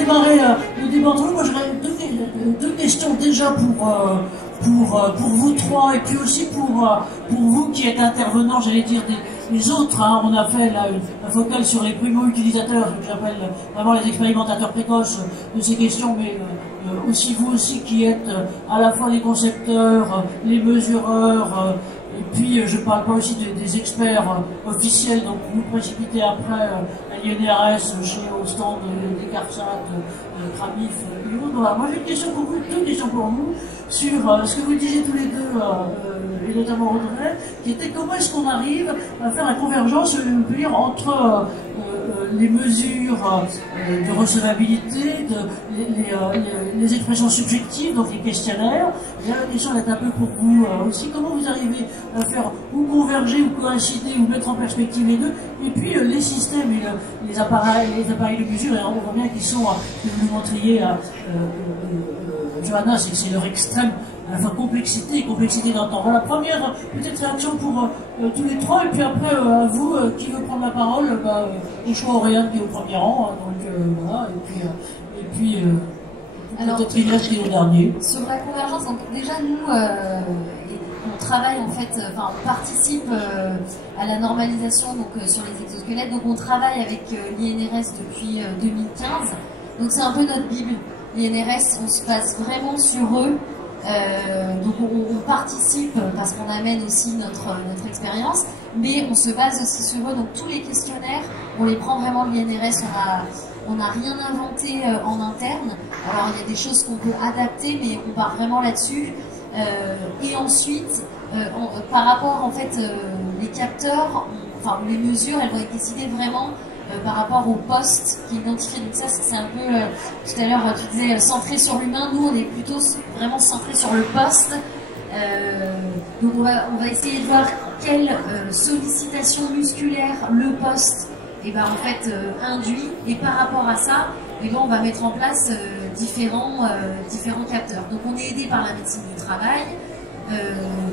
Démarrer le débat entre nous, moi j'aurais deux questions déjà pour vous trois et puis aussi pour vous qui êtes intervenants, j'allais dire les autres. Hein. On a fait là un focal sur les primo-utilisateurs, que j'appelle vraiment les expérimentateurs précoces de ces questions, mais aussi vous aussi qui êtes à la fois les concepteurs, les mesureurs, et puis je ne parle pas aussi des experts officiels, donc vous précipitez après à l'INRS, au stand des CARSAT, Cramif, et autres. Voilà. Moi j'ai une question pour vous, deux questions pour vous, sur ce que vous disiez tous les deux, et notamment Audrey, qui était comment est-ce qu'on arrive à faire la convergence, on peut dire, entre les mesures de recevabilité, les expressions subjectives, donc les questionnaires. Et là, la question est un peu pour vous aussi. Comment vous arrivez à faire ou converger, ou coïncider, ou mettre en perspective les deux, et puis les systèmes et les appareils de mesure, et on voit bien qu'ils sont, que vous nous montriez à Johanna, c'est que c'est leur extrême à la fois complexité dans le temps. Voilà, première peut-être réaction pour tous les trois, et puis après à vous, qui veut prendre la parole, au choix Auréane qui est au premier rang, hein, donc voilà, et puis peut-être Inès qui est le dernier. Sur la convergence, donc déjà nous, on travaille en fait, enfin on participe à la normalisation donc, sur les exosquelettes, donc on travaille avec l'INRS depuis 2015, donc c'est un peu notre Bible. L'INRS, on se base vraiment sur eux. Donc on participe parce qu'on amène aussi notre expérience, mais on se base aussi sur eux. Donc tous les questionnaires, on les prend vraiment de l'INRS. On n'a rien inventé en interne. Alors il y a des choses qu'on peut adapter, mais on part vraiment là-dessus. Et ensuite, par rapport en fait, les capteurs, enfin les mesures, elles vont être décidées vraiment par rapport au poste qui est identifié. Donc ça, c'est un peu, tout à l'heure, tu disais centré sur l'humain. Nous, on est plutôt vraiment centré sur le poste. Donc on va essayer de voir quelle sollicitation musculaire le poste en fait, induit. Et par rapport à ça, on va mettre en place différents capteurs. Donc on est aidé par la médecine du travail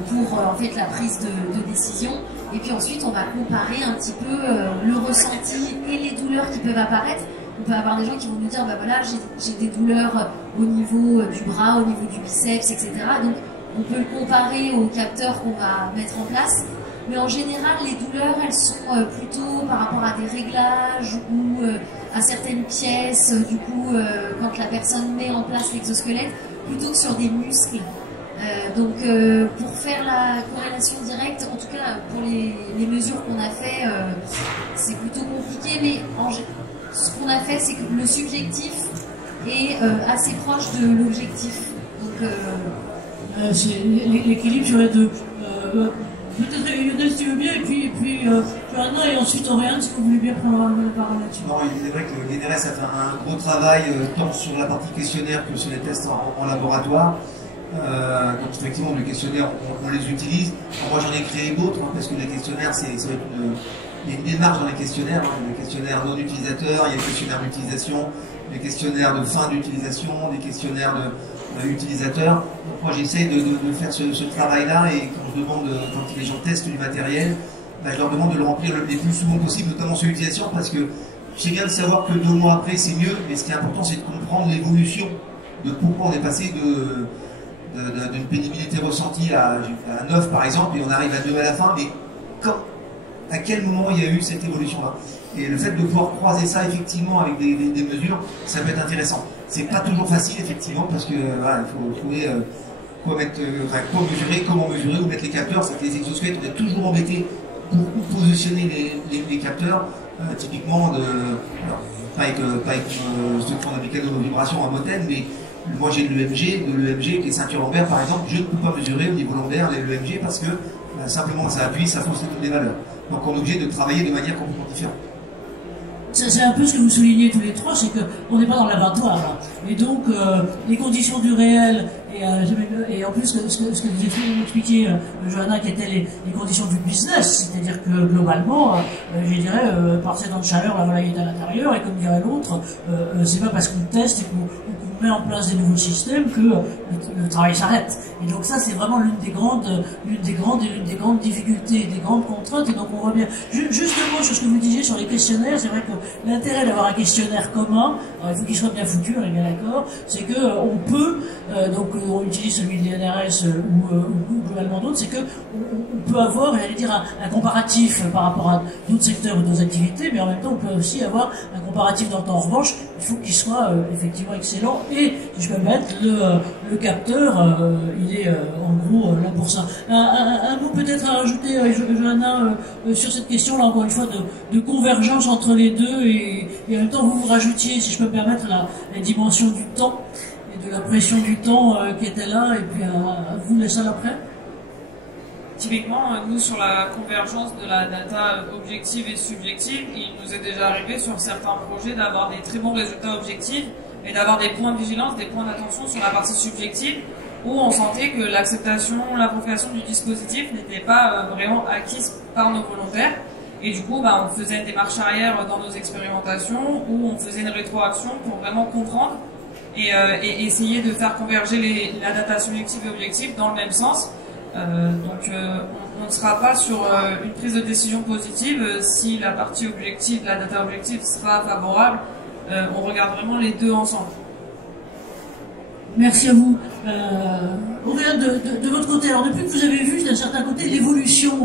pour en fait la prise de décision. Et puis ensuite, on va comparer un petit peu le ressenti et les douleurs qui peuvent apparaître. On peut avoir des gens qui vont nous dire, bah voilà, j'ai des douleurs au niveau du bras, au niveau du biceps, etc. Donc, on peut le comparer aux capteurs qu'on va mettre en place. Mais en général, les douleurs, elles sont plutôt par rapport à des réglages ou à certaines pièces, du coup, quand la personne met en place l'exosquelette, plutôt que sur des muscles. Donc pour faire la corrélation directe, en tout cas pour les mesures qu'on a fait, c'est plutôt compliqué, mais ce qu'on a fait, c'est que le subjectif est assez proche de l'objectif. Donc c'est l'équilibre sur les deux. Peut-être Younes, si tu veux bien, et puis Johanna, et ensuite Auréane, si vous voulez bien prendre la parole là-dessus. Non, il est vrai que l'INRS a fait un gros travail tant sur la partie questionnaire que sur les tests en laboratoire. Donc effectivement, les questionnaires, on les utilise. Alors, moi, j'en ai créé d'autres, hein, parce que les questionnaires, il y a une démarche dans les questionnaires. Hein. Les questionnaires non utilisateurs, il y a les questionnaires d'utilisation, les questionnaires de fin d'utilisation, des questionnaires utilisateurs. Donc moi, j'essaie de faire ce travail-là, et quand je demande, quand les gens testent du matériel, je leur demande de le remplir le plus souvent possible, notamment sur l'utilisation, parce que c'est bien de savoir que 2 mois après, c'est mieux, mais ce qui est important, c'est de comprendre l'évolution de pourquoi on est passé d'une pénibilité ressentie à 9 par exemple, et on arrive à 2 à la fin, mais à quel moment il y a eu cette évolution-là? Et le fait de pouvoir croiser ça effectivement avec des mesures, ça peut être intéressant. C'est pas toujours facile effectivement, parce que voilà, il faut trouver quoi mesurer, comment mesurer, ou mettre les capteurs. C'est que les exosquelettes, on est toujours embêté pour positionner les capteurs, typiquement pas avec ceux qui font appliquer de nos vibrations à Moten, mais moi j'ai de l'EMG qui est ceinture lombaire par exemple, je ne peux pas mesurer au niveau lombaire l'EMG parce que simplement ça appuie, ça fausse toutes les valeurs. Donc on est obligé de travailler de manière complètement différente. C'est un peu ce que vous soulignez tous les trois, c'est qu'on n'est pas dans le laboratoire. Là. Et donc, les conditions du réel, et en plus, ce que vous expliquiez, Johanna, qui étaient les conditions du business, c'est-à-dire que globalement, je dirais, par cette temps de chaleur, la volaille est à l'intérieur, et comme dirait l'autre, c'est pas parce qu'on teste et qu'on on met en place des nouveaux systèmes que le travail s'arrête. Et donc ça, c'est vraiment l'une des grandes difficultés, des grandes contraintes. Et donc on voit bien. Juste un mot sur ce que vous disiez sur les questionnaires. C'est vrai que l'intérêt d'avoir un questionnaire commun, alors il faut qu'il soit bien foutu, on est bien d'accord, c'est que on peut, donc on utilise celui de l'INRS ou globalement d'autres, c'est que on peut avoir, j'allais dire, un comparatif par rapport à d'autres secteurs ou d'autres activités, mais en même temps on peut aussi avoir un comparatif dans le temps. En revanche, il faut qu'il soit effectivement excellent. Et si je peux me mettre, le capteur, il est en gros là pour ça. Un mot peut-être à rajouter, Johanna, sur cette question là encore une fois de convergence entre les deux, et en même temps vous rajoutiez, si je peux me permettre, la dimension du temps et de la pression du temps qui était là, et puis à vous laisser après. Typiquement, nous, sur la convergence de la data objective et subjective, il nous est déjà arrivé sur certains projets d'avoir des très bons résultats objectifs, mais d'avoir des points de vigilance, des points d'attention sur la partie subjective, où on sentait que l'acceptation, l'appropriation du dispositif n'était pas vraiment acquise par nos volontaires. Et du coup, on faisait une démarche arrière dans nos expérimentations, où on faisait une rétroaction pour vraiment comprendre et essayer de faire converger la data subjective et objective dans le même sens. Donc on ne sera pas sur une prise de décision positive si la partie objective, la data objective sera favorable. On regarde vraiment les deux ensemble. Merci à vous. Aurélien, de votre côté, alors depuis que vous avez vu d'un certain côté l'évolution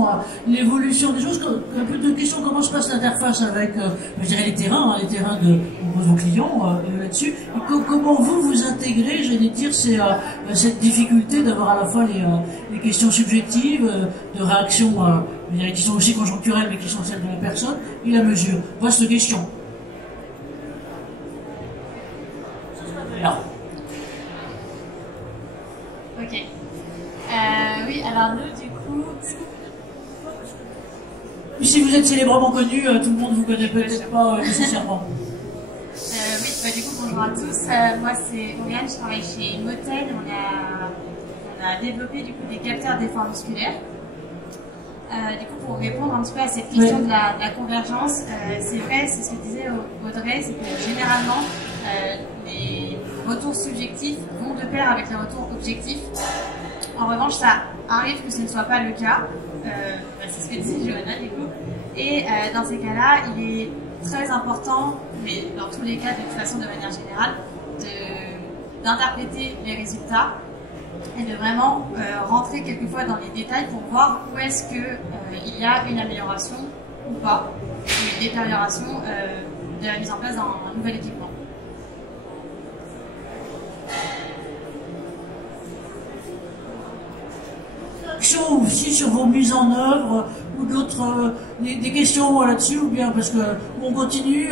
des choses, un peu de questions, comment se passe l'interface avec, je dirais, les terrains de vos clients là-dessus, et comment vous intégrez, j'allais dire, cette difficulté d'avoir à la fois les questions subjectives, de réaction, qui sont aussi conjoncturelles, mais qui sont celles de la personne, et la mesure. Vaste question. Alors. Ok. Oui, alors nous, du coup... Si vous êtes célèbrement connu, tout le monde vous connaît peut-être pas nécessairement. Oui, du coup, bonjour à tous. Moi, c'est Oriane, je travaille chez Motel. On a développé du coup des capteurs d'effort musculaire. Du coup, pour répondre un petit peu à cette question de la convergence, c'est vrai, c'est ce que disait Audrey, c'est que généralement, les retours subjectifs vont de pair avec les retours objectifs. En revanche, ça arrive que ce ne soit pas le cas. C'est ce que disait Johanna, du coup. Et dans ces cas-là, il est très important, mais dans tous les cas, de toute façon, de manière générale, d'interpréter les résultats et de vraiment rentrer quelquefois dans les détails pour voir où est-ce qu'il y a une amélioration ou pas, une détérioration de la mise en place d'un nouvel équipement. Aussi sur vos mises en œuvre ou d'autres des questions là-dessus, ou bien parce que on continue.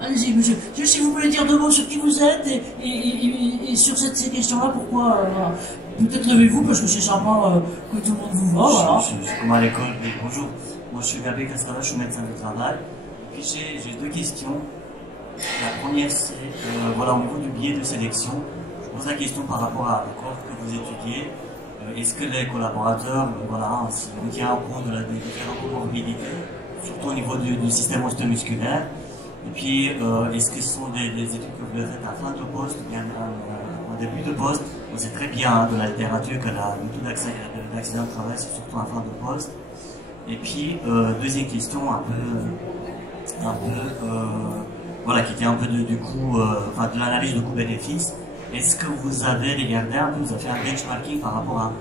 Allez-y, monsieur. Si vous voulez dire deux mots sur qui vous êtes et sur ces questions-là, pourquoi peut-être levez-vous parce que c'est sympa que tout le monde vous voit. Voilà. Je suis comme à l'école, mais bonjour. Moi je suis Gabriel Cascada, je suis médecin du travail. Puis j'ai deux questions. La première c'est voilà, au niveau du biais de sélection, je pose la question par rapport à la cohorte que vous étudiez. Est-ce que les collaborateurs, voilà, si on tient compte de la différentes comorbidités, surtout au niveau du système osteomusculaire, et puis est-ce que ce sont des études que vous faites à fin de poste ou bien en début de poste? On sait très bien de la littérature que le taux d'accident de travail c'est surtout à fin de poste. Et puis deuxième question voilà, qui était un peu du coup, de l'analyse de coût-bénéfice. Est-ce que vous avez regardé un peu, vous avez fait un benchmarking par rapport à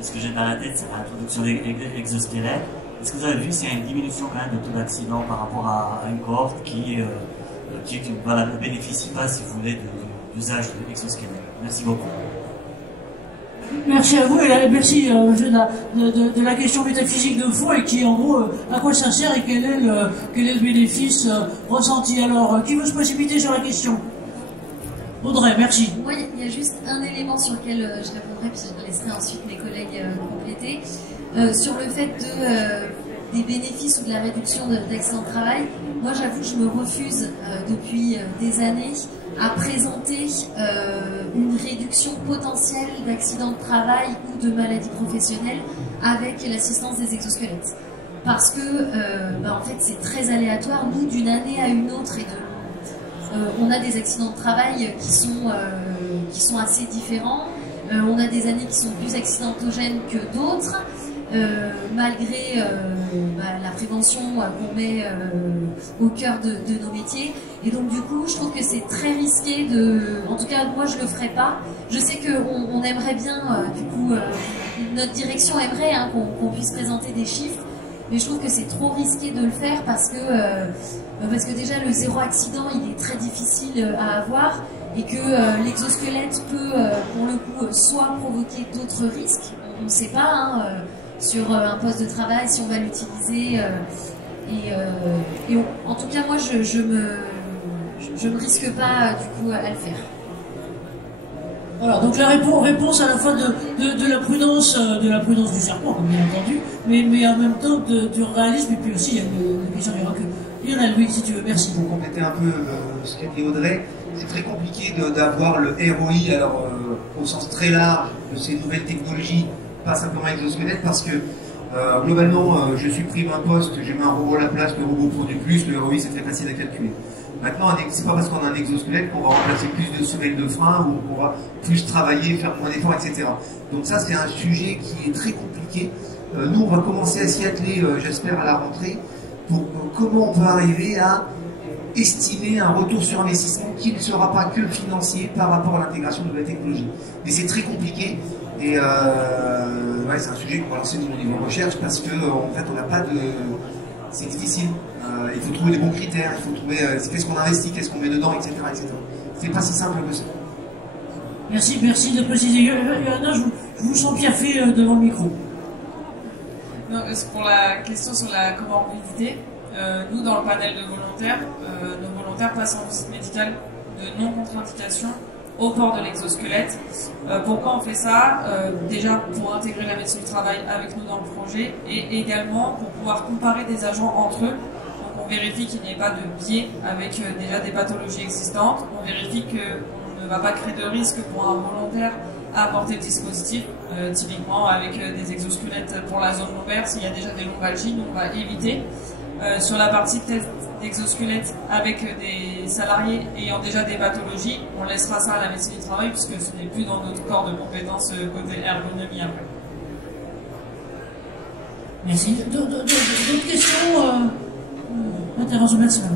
ce que j'ai dans la tête, c'est l'introduction des exosquelettes. Est-ce que vous avez vu s'il y a une diminution quand même de taux d'accident par rapport à une cohorte qui ne bénéficie pas, si vous voulez, de l'usage de l'exosquelette? Merci beaucoup. Merci à vous et merci de la question métaphysique de fond et qui en gros à quoi ça sert et quel est le bénéfice ressenti. Alors, qui veut se précipiter sur la question? Audrey, merci. Moi, il y a juste un élément sur lequel je répondrai, puis je laisserai ensuite mes collègues compléter. Sur le fait des bénéfices ou de la réduction d'accidents de travail, moi j'avoue, je me refuse depuis des années à présenter une réduction potentielle d'accidents de travail ou de maladies professionnelles avec l'assistance des exosquelettes. Parce que, en fait, c'est très aléatoire. Nous, d'une année à une autre, on a des accidents de travail qui sont assez différents. On a des années qui sont plus accidentogènes que d'autres, malgré la prévention qu'on met au cœur de nos métiers. Et donc du coup, je trouve que c'est très risqué en tout cas, moi je le ferai pas. Je sais qu'on aimerait bien, du coup, notre direction aimerait qu'on puisse présenter des chiffres, mais je trouve que c'est trop risqué de le faire parce que déjà le zéro accident, il est très difficile à avoir. Et que l'exosquelette peut, pour le coup, soit provoquer d'autres risques, on ne sait pas, sur un poste de travail, si on va l'utiliser. En tout cas, moi, je me risque pas, du coup, à le faire. Voilà, donc la réponse à la fois de la prudence du serpent, comme bien entendu, mais en même temps du réalisme, et puis aussi il y a une question du recul. Lionel, oui, si tu veux, merci. Pour compléter un peu ce qu'a dit Audrey, c'est très compliqué d'avoir le ROI, alors au sens très large de ces nouvelles technologies, pas simplement exosquelette, parce que globalement, je supprime un poste, je mets un robot à la place, le robot produit plus, le ROI c'est très facile à calculer. Maintenant, c'est pas parce qu'on a un exosquelette qu'on va remplacer plus de semelles de frein ou qu'on va plus travailler, faire moins d'efforts, etc. Donc ça, c'est un sujet qui est très compliqué. Nous, on va commencer à s'y atteler, j'espère, à la rentrée, pour comment on peut arriver à estimer un retour sur investissement qui ne sera pas que financier par rapport à l'intégration de nouvelles technologies. Mais c'est très compliqué et ouais, c'est un sujet qu'on va lancer au niveau recherche parce que en fait on n'a pas de... C'est difficile. Il faut trouver les bons critères, il faut trouver qu'est-ce qu'on investit, qu'est-ce qu'on met dedans, etc. etc. C'est pas si simple que ça. Merci de préciser. Johanna, je vous sens piaffé devant le micro. Non, pour la question sur la comorbidité, nous, dans le panel de volontaires, nos volontaires passent en visite médicale de non-contre-indication au port de l'exosquelette. Pourquoi on fait ça? Déjà pour intégrer la médecine du travail avec nous dans le projet et également pour pouvoir comparer des agents entre eux. Donc on vérifie qu'il n'y ait pas de biais avec déjà des pathologies existantes. On vérifie qu'on ne va pas créer de risque pour un volontaire à apporter le dispositif, typiquement avec des exosquelettes pour la zone lombaire. S'il y a déjà des lombalgies, nous on va éviter. Sur la partie test d'exosquelette avec des salariés ayant déjà des pathologies, on laissera ça à la médecine du travail puisque ce n'est plus dans notre corps de compétences côté ergonomie après. Merci. D'autres questions intervention maximum.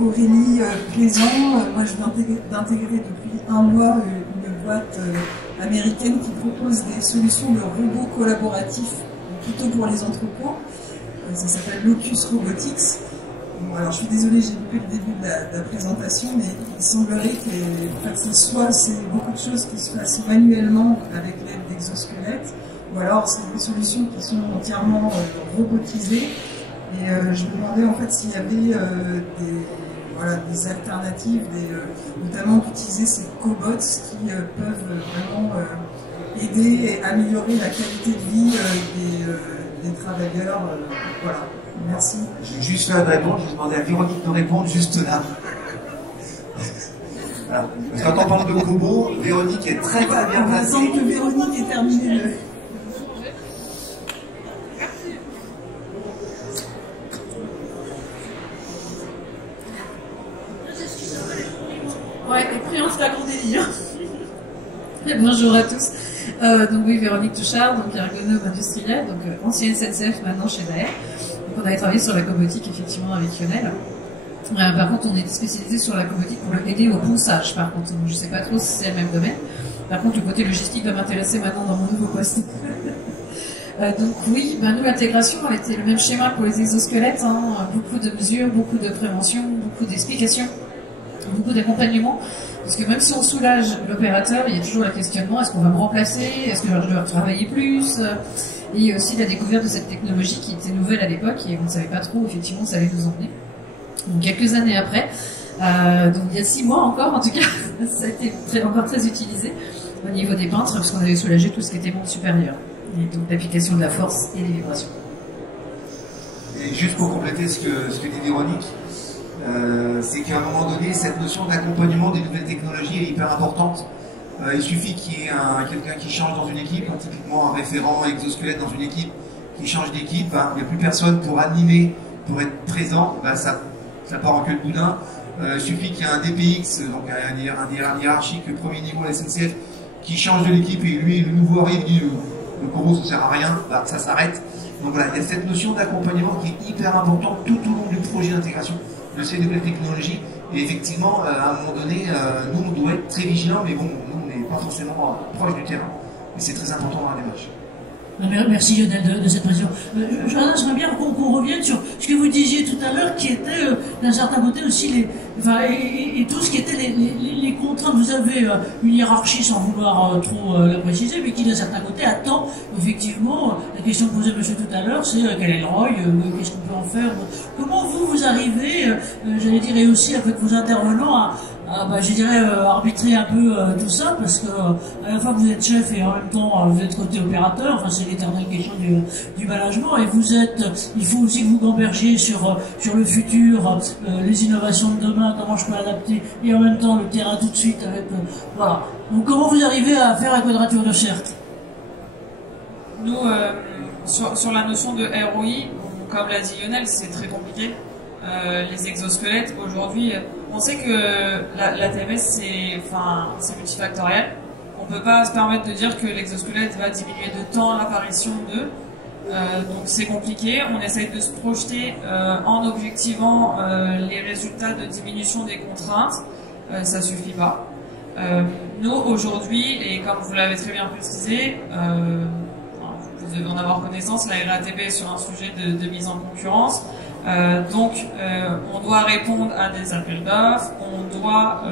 Aurélie Plaisant, moi je viens d'intégrer depuis un mois une boîte américaine qui propose des solutions de robots collaboratifs plutôt pour les entrepôts. Ça s'appelle Locus Robotics. Bon, alors je suis désolée, j'ai loupé le début de la présentation, mais il semblerait que c'est beaucoup de choses qui se fassent manuellement avec l'aide d'exosquelettes, ou alors c'est des solutions qui sont entièrement robotisées. Et je me demandais en fait s'il y avait des alternatives, notamment d'utiliser ces cobots qui peuvent vraiment aider et améliorer la qualité de vie des travailleurs. Voilà, merci. J'ai juste fait une réponse, je vais demander à Véronique de répondre juste là. Voilà. Parce que quand on parle de cobots, Véronique est très bien placée. On va attendre que Véronique ait terminé le... Ouais, et préance la grande délire. Bonjour à tous. Donc oui, Véronique Touchard, donc ergonome industrielle, donc ancienne SNCF, maintenant chez Daher. Donc on avait travaillé sur la cobotique effectivement avec Lionel. Par contre, on est spécialisé sur la cobotique pour aider au ponçage. Par contre, je sais pas trop si c'est le même domaine. Par contre, le côté logistique va m'intéresser maintenant dans mon nouveau poste. Donc oui, nous l'intégration, elle était le même schéma pour les exosquelettes, hein, beaucoup de mesures, beaucoup de prévention, beaucoup d'explications, beaucoup d'accompagnement, parce que même si on soulage l'opérateur, il y a toujours le questionnement, est-ce qu'on va me remplacer, est-ce que je dois travailler plus, et aussi la découverte de cette technologie qui était nouvelle à l'époque et on ne savait pas trop effectivement où ça allait nous emmener. Donc quelques années après, donc il y a 6 mois encore en tout cas, ça a été encore très utilisé au niveau des peintres, parce qu'on avait soulagé tout ce qui était monde supérieur. Et donc l'application de la force et des vibrations. Et juste pour compléter ce que dit Véronique, c'est qu'à un moment donné, cette notion d'accompagnement des nouvelles technologies est hyper importante. Il suffit qu'il y ait quelqu'un qui change dans une équipe, typiquement un référent exosquelette dans une équipe, qui change d'équipe, hein, il n'y a plus personne pour animer, pour être présent, ben ça part en queue de boudin. Il suffit qu'il y ait un DPX, donc un hiérarchique premier niveau à la SNCF, qui change de l'équipe et lui, le nouveau arrive, dit le corbeau ça sert à rien, bah, ça s'arrête. Donc voilà, il y a cette notion d'accompagnement qui est hyper importante tout au long du projet d'intégration de ces nouvelles technologies. Et effectivement, à un moment donné, nous on doit être très vigilants, mais bon, nous on n'est pas forcément proche du terrain. Mais c'est très important dans la démarche. Merci Lionel de cette précision. J'aimerais bien qu'on revienne sur ce que vous disiez tout à l'heure, qui était d'un certain côté aussi et tout ce qui était les contraintes. Vous avez une hiérarchie sans vouloir trop la préciser, mais qui d'un certain côté attend effectivement la question que posait monsieur tout à l'heure, c'est quel est le ROI, qu'est-ce qu'on peut en faire. Comment vous arrivez, j'allais dire, et aussi avec vos intervenants je dirais arbitrer un peu tout ça, parce que à la fois vous êtes chef et en même temps vous êtes côté opérateur, enfin c'est l'éternelle question du management, et il faut aussi que vous gambergiez sur le futur, les innovations de demain, comment je peux adapter, et en même temps le terrain tout de suite avec voilà. Donc comment vous arrivez à faire la quadrature de cercle? Nous, sur la notion de ROI, comme l'a dit Lionel, c'est très compliqué. Les exosquelettes, aujourd'hui, on sait que la TMS, c'est multifactoriel. On ne peut pas se permettre de dire que l'exosquelette va diminuer de temps l'apparition d'eux. Donc c'est compliqué. On essaye de se projeter en objectivant les résultats de diminution des contraintes. Ça suffit pas. Nous, aujourd'hui, et comme vous l'avez très bien précisé, vous devez en avoir connaissance, la RATP est sur un sujet de mise en concurrence. On doit répondre à des appels d'offres, on doit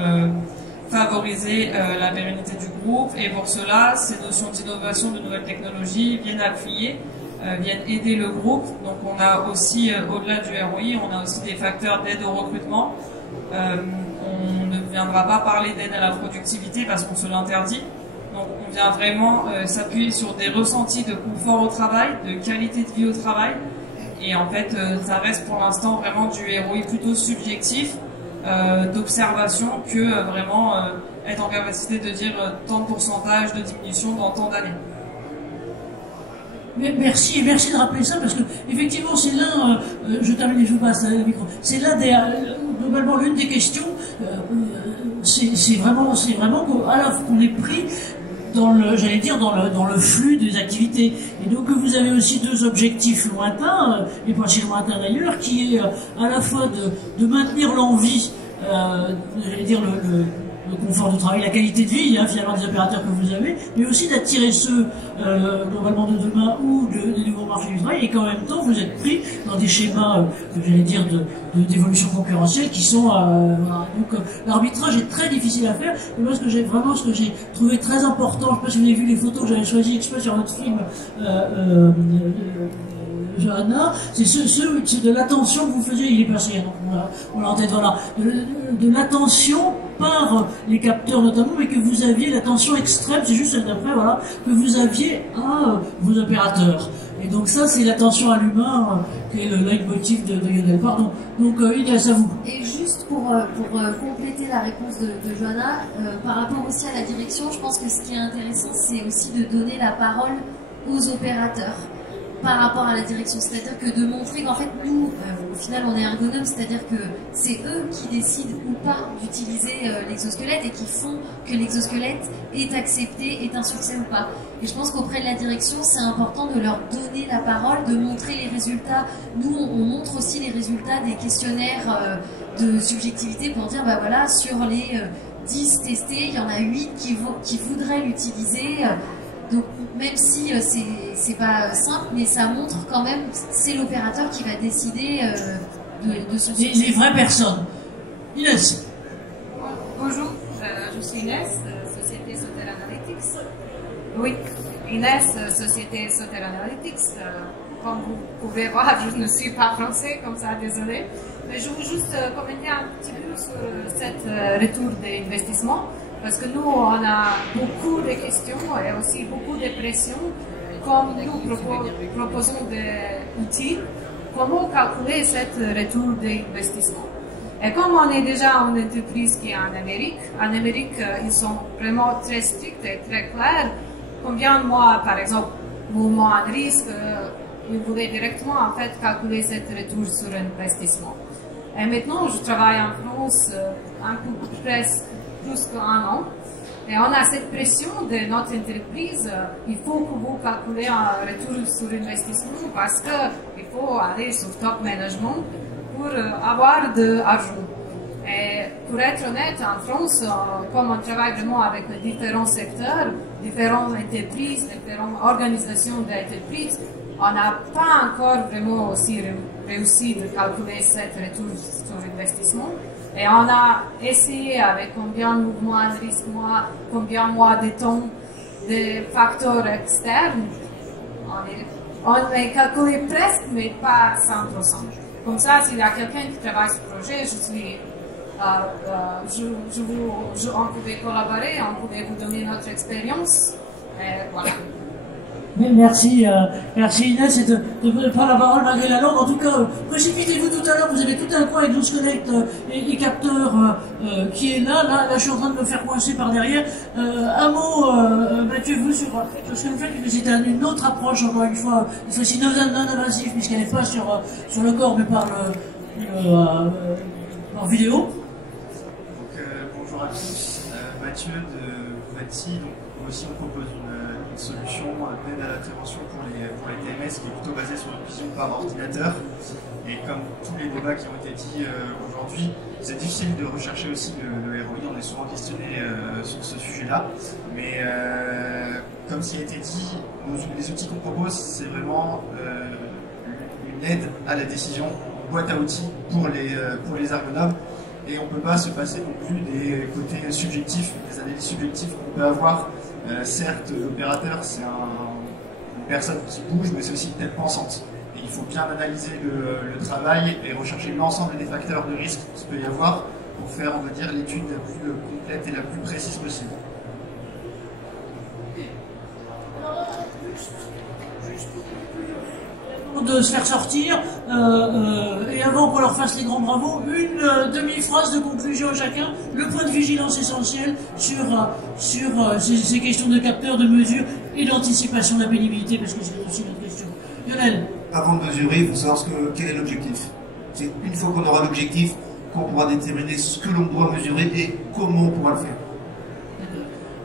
favoriser la pérennité du groupe, et pour cela, ces notions d'innovation, de nouvelles technologies viennent appuyer, viennent aider le groupe. Donc on a aussi, au-delà du ROI, on a aussi des facteurs d'aide au recrutement. On ne viendra pas parler d'aide à la productivité parce qu'on se l'interdit. Donc on vient vraiment s'appuyer sur des ressentis de confort au travail, de qualité de vie au travail. Et en fait, ça reste pour l'instant vraiment du ROI plutôt subjectif, d'observation, que vraiment être en capacité de dire tant de pourcentage de diminution dans tant d'années. Merci de rappeler ça, parce que effectivement c'est l'un, je termine et je vous passe le micro, c'est là globalement l'une des questions, c'est vraiment qu'on est pris dans le flux des activités. Et donc vous avez aussi deux objectifs lointains, et pas si lointains d'ailleurs, qui est à la fois de maintenir l'envie, j'allais dire le confort de travail, la qualité de vie, finalement des opérateurs que vous avez, mais aussi d'attirer ceux globalement de demain ou des nouveaux marchés du travail, et qu'en même temps vous êtes pris dans des schémas, j'allais dire, d'évolution concurrentielle qui sont voilà. Donc l'arbitrage est très difficile à faire. Et moi ce que j'ai trouvé très important, je ne sais pas si vous avez vu les photos que j'avais choisies exprès sur votre film Johanna, c'est de l'attention que vous faisiez, il est passé, donc on l'a en tête, voilà, de l'attention par les capteurs notamment, mais que vous aviez l'attention extrême, c'est juste celle d'après, voilà, que vous aviez à vos opérateurs. Et donc ça, c'est l'attention à l'humain, qui est le leitmotiv de Lionel. Pardon. Donc Inès, à vous. Et juste pour compléter la réponse de Johanna, par rapport aussi à la direction, je pense que ce qui est intéressant, c'est aussi de donner la parole aux opérateurs par rapport à la direction, c'est-à-dire que de montrer qu'en fait nous, au final on est ergonomes, c'est-à-dire que c'est eux qui décident ou pas d'utiliser l'exosquelette et qui font que l'exosquelette est accepté, est un succès ou pas. Et je pense qu'auprès de la direction, c'est important de leur donner la parole, de montrer les résultats. Nous, on montre aussi les résultats des questionnaires de subjectivité pour dire, bah voilà, sur les 10 testés, il y en a 8 qui voudraient l'utiliser. Donc même si c'est pas simple, mais ça montre quand même, c'est l'opérateur qui va décider de ce sujet. Les vraies personnes. Inès. Bonjour, je suis Inès, Société Soter Analytics. Oui, Inès, Société Soter Analytics. Comme vous pouvez voir, je ne suis pas français, comme ça, désolé. Mais je veux juste commenter un petit peu sur cette retour d'investissement. Parce que nous, on a beaucoup de questions et aussi beaucoup de pressions. Comme nous proposons des outils, comment calculer cette retour d'investissement. Et comme on est déjà une entreprise qui est en Amérique, ils sont vraiment très stricts et très clairs. Combien de mois, par exemple, mouvement de risque, il voulait directement en fait calculer cette retour sur investissement. Et maintenant, je travaille en France un peu presque plus qu'un an. Et on a cette pression de notre entreprise, il faut que vous calculez un retour sur investissement parce qu'il faut aller sur top management pour avoir de l'argent. Et pour être honnête, en France, comme on travaille vraiment avec différents secteurs, différentes entreprises, différentes organisations d'entreprises, on n'a pas encore vraiment aussi réussi de calculer cette retour sur investissement. Et on a essayé avec combien de mouvements de risque, combien de mois de temps, de facteurs externes. On a calculé presque, mais pas 100%. Comme ça, s'il y a quelqu'un qui travaille sur le projet, on pouvait collaborer, on pouvait vous donner notre expérience. Et voilà. Merci Inès de prendre la parole malgré la langue. En tout cas, précipitez-vous tout à l'heure, vous avez tout un coin avec 12 Connect et capteurs qui est là. Là, je suis en train de me faire coincer par derrière. Un mot, Mathieu, vous, sur ce que vous faites, c'était une autre approche, encore une fois, cette fois-ci non invasive, puisqu'elle n'est pas sur le corps, mais par vidéo. Donc, bonjour à tous, Mathieu de Vati. Donc, nous aussi, on propose une solution d'aide à l'intervention pour les TMS qui est plutôt basée sur une vision par ordinateur. Et comme tous les débats qui ont été dits aujourd'hui, c'est difficile de rechercher aussi le ROI, on est souvent questionné sur ce sujet-là. Mais comme ça a été dit, les outils qu'on propose, c'est vraiment une aide à la décision, une boîte à outils pour les ergonomes. Et on ne peut pas se passer non plus des côtés subjectifs, des analyses subjectives qu'on peut avoir. Certes, l'opérateur, c'est une personne qui bouge, mais c'est aussi une tête pensante. Et il faut bien analyser le travail et rechercher l'ensemble des facteurs de risque qu'il peut y avoir pour faire, on va dire, l'étude la plus complète et la plus précise possible. De se faire sortir, et avant qu'on leur fasse les grands bravos, une demi-phrase de conclusion à chacun, le point de vigilance essentiel sur ces questions de capteurs, de mesure et d'anticipation de la pénibilité, parce que c'est aussi notre question. Lionel. Avant de mesurer, il faut savoir quel est l'objectif. C'est une fois qu'on aura l'objectif qu'on pourra déterminer ce que l'on doit mesurer et comment on pourra le faire.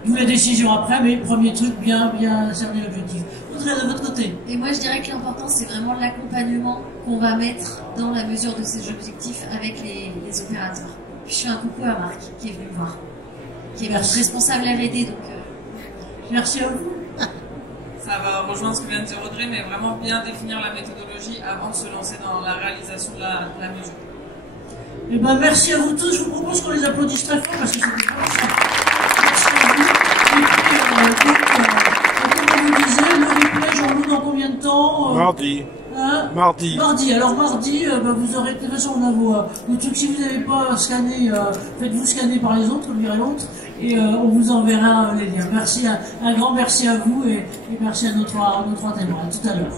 D'où la décision après, mais premier truc, bien cerner l'objectif. Audrey, de votre côté. Et moi, je dirais que l'important, c'est vraiment l'accompagnement qu'on va mettre dans la mesure de ces objectifs avec les opérateurs. Puis je fais un coucou à Marc, qui est venu me voir, qui est notre responsable R&D, donc... Merci à vous. Ça va rejoindre ce que vient de dire Audrey, mais vraiment bien définir la méthodologie avant de se lancer dans la réalisation de la mesure. Eh ben, merci à vous tous. Je vous propose qu'on les applaudisse très fort parce que c'est des bonnes choses. Merci à vous. Et puis, comme on vous disait, le replay, j'en loue dans combien de temps Mardi. Hein Mardi. Alors mardi, vous aurez, de toute façon, on a vos trucs. Si vous n'avez pas scanné, faites-vous scanner par les autres, l'un et l'autre, et on vous enverra les liens. Merci, un grand merci à vous et merci à nos trois témoins. À tout à l'heure.